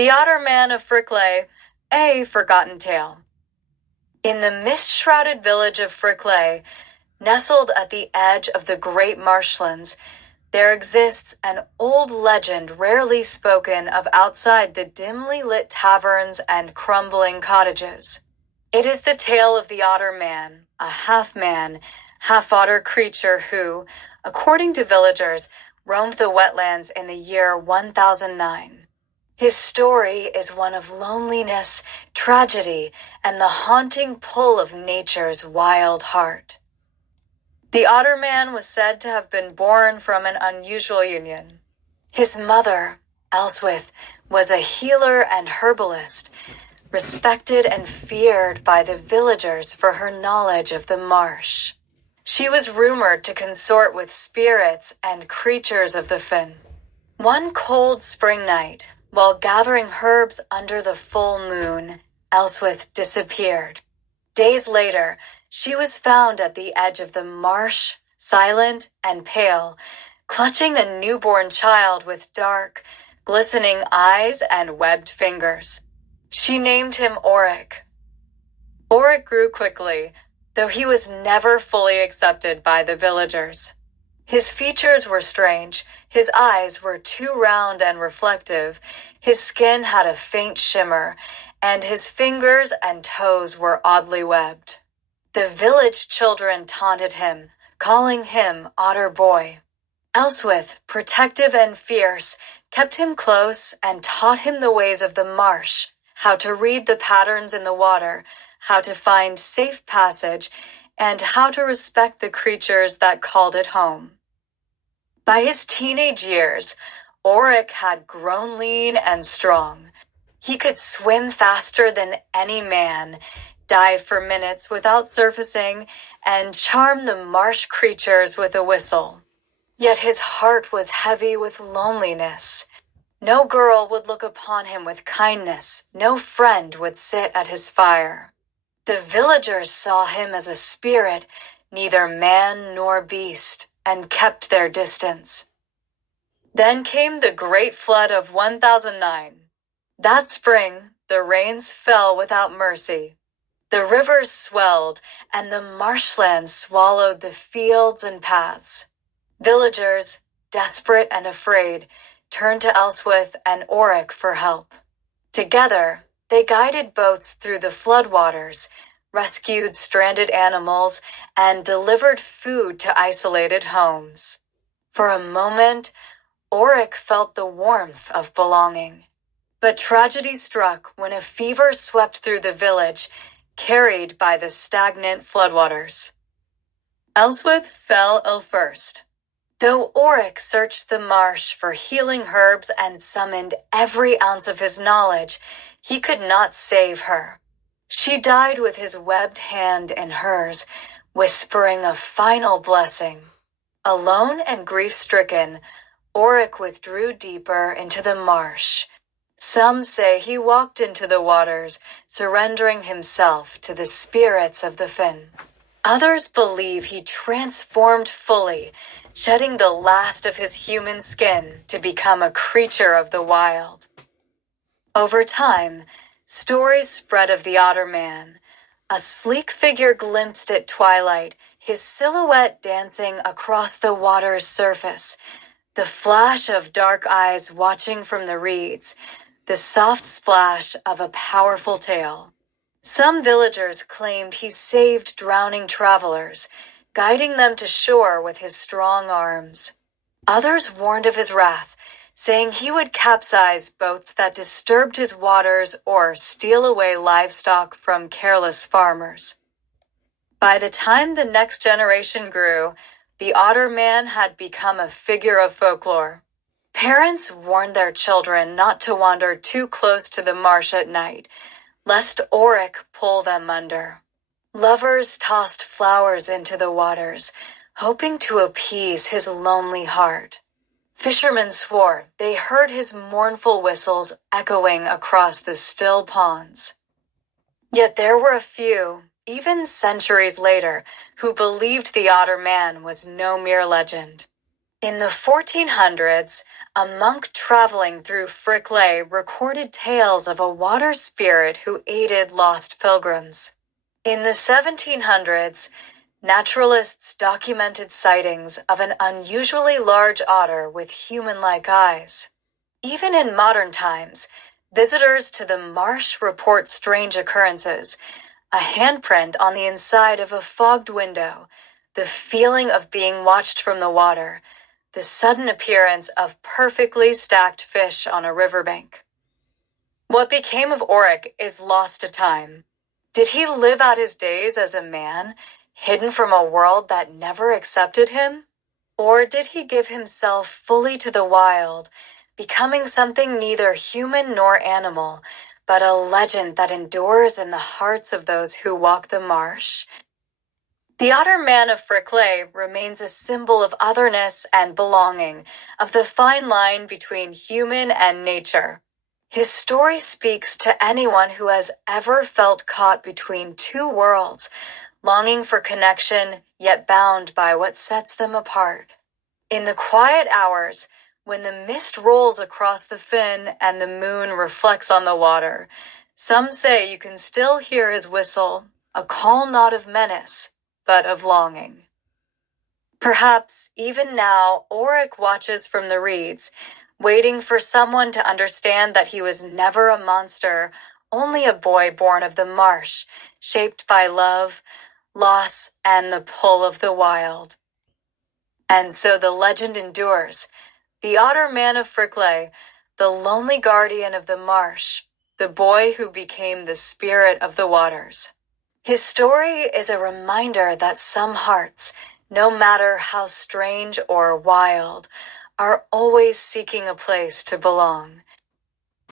The Otter Man of Frickley, a Forgotten Tale. In the mist-shrouded village of Frickley, nestled at the edge of the great marshlands, there exists an old legend rarely spoken of outside the dimly lit taverns and crumbling cottages. It is the tale of the Otter Man, a half-man, half-otter creature who, according to villagers, roamed the wetlands in the year 1009. His story is one of loneliness, tragedy, and the haunting pull of nature's wild heart. The Otter Man was said to have been born from an unusual union. His mother, Elswith, was a healer and herbalist, respected and feared by the villagers for her knowledge of the marsh. She was rumored to consort with spirits and creatures of the fen. One cold spring night, while gathering herbs under the full moon, Elswith disappeared. Days later, she was found at the edge of the marsh, silent and pale, clutching a newborn child with dark, glistening eyes and webbed fingers. She named him Oric. Oric grew quickly, though he was never fully accepted by the villagers. His features were strange, his eyes were too round and reflective, his skin had a faint shimmer, and his fingers and toes were oddly webbed. The village children taunted him, calling him Otter Boy. Elswith, protective and fierce, kept him close and taught him the ways of the marsh, how to read the patterns in the water, how to find safe passage, and how to respect the creatures that called it home. By his teenage years, Oric had grown lean and strong. He could swim faster than any man, dive for minutes without surfacing, and charm the marsh creatures with a whistle. Yet his heart was heavy with loneliness. No girl would look upon him with kindness, no friend would sit at his fire. The villagers saw him as a spirit, neither man nor beast, and kept their distance. Then came the great flood of 1009. That spring, the rains fell without mercy. The rivers swelled, and the marshlands swallowed the fields and paths. Villagers, desperate and afraid, turned to Elswith and Oric for help. Together, they guided boats through the floodwaters, rescued stranded animals, and delivered food to isolated homes. For a moment, Oric felt the warmth of belonging. But tragedy struck when a fever swept through the village, carried by the stagnant floodwaters. Elswith fell ill first. Though Oric searched the marsh for healing herbs and summoned every ounce of his knowledge, he could not save her. She died with his webbed hand in hers, whispering a final blessing. Alone and grief-stricken, Oric withdrew deeper into the marsh. Some say he walked into the waters, surrendering himself to the spirits of the fen. Others believe he transformed fully, shedding the last of his human skin to become a creature of the wild. Over time, stories spread of the Otter Man, a sleek figure glimpsed at twilight, his silhouette dancing across the water's surface, the flash of dark eyes watching from the reeds, the soft splash of a powerful tail. Some villagers claimed he saved drowning travelers, guiding them to shore with his strong arms. Others warned of his wrath, saying he would capsize boats that disturbed his waters or steal away livestock from careless farmers. By the time the next generation grew, the Otter Man had become a figure of folklore. Parents warned their children not to wander too close to the marsh at night, lest Oric pull them under. Lovers tossed flowers into the waters, hoping to appease his lonely heart. Fishermen swore they heard his mournful whistles echoing across the still ponds. Yet there were a few, even centuries later, who believed the Otter Man was no mere legend. In the 1400s, a monk traveling through Frickley recorded tales of a water spirit who aided lost pilgrims. In the 1700s, naturalists documented sightings of an unusually large otter with human-like eyes. Even in modern times, visitors to the marsh report strange occurrences: a handprint on the inside of a fogged window, the feeling of being watched from the water, the sudden appearance of perfectly stacked fish on a riverbank. What became of Auric is lost to time. Did he live out his days as a man, hidden from a world that never accepted him? Or did he give himself fully to the wild, becoming something neither human nor animal, but a legend that endures in the hearts of those who walk the marsh? The Otter Man of Frickley remains a symbol of otherness and belonging, of the fine line between human and nature. His story speaks to anyone who has ever felt caught between two worlds, longing for connection, yet bound by what sets them apart. In the quiet hours, when the mist rolls across the fen and the moon reflects on the water, some say you can still hear his whistle, a call not of menace, but of longing. Perhaps even now, Auric watches from the reeds, waiting for someone to understand that he was never a monster, only a boy born of the marsh, shaped by love, loss, and the pull of the wild. And so the legend endures: the Otter Man of Frickley, the lonely guardian of the marsh, the boy who became the spirit of the waters. His story is a reminder that some hearts, no matter how strange or wild, are always seeking a place to belong.